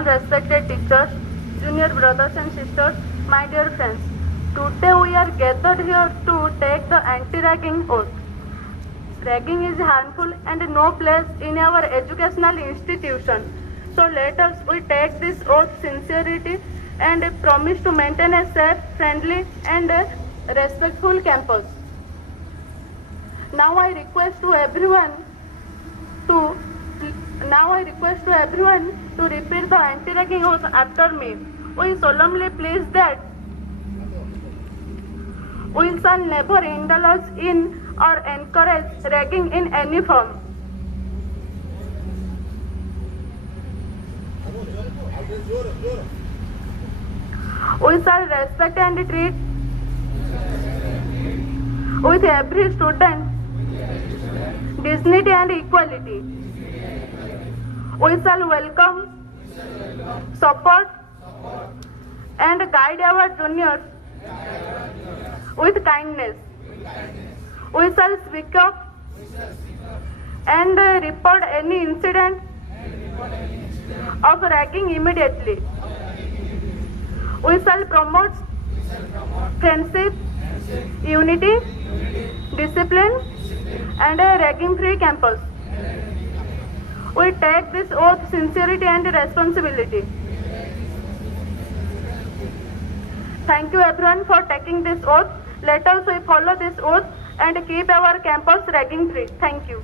all respected teachers, junior brothers and sisters, my dear friends. Today we are gathered here to take the anti-ragging oath. Ragging is harmful and no place in our educational institution. So let us we take this oath sincerity and promise to maintain a safe, friendly and respectful campus. Now I request to everyone to repeat the anti-ragging oath after me. We solemnly pledge that we shall never indulge in or encourage ragging in any form. We shall respect and treat with every student dignity and equality. We shall welcome, support and guide our juniors with kindness. We shall speak up and report any incident of ragging immediately. We shall promote friendship, unity, discipline and a ragging-free campus. We take this oath sincerity and responsibility. Thank you everyone for taking this oath. Let us follow this oath and keep our campus ragging free. Thank you.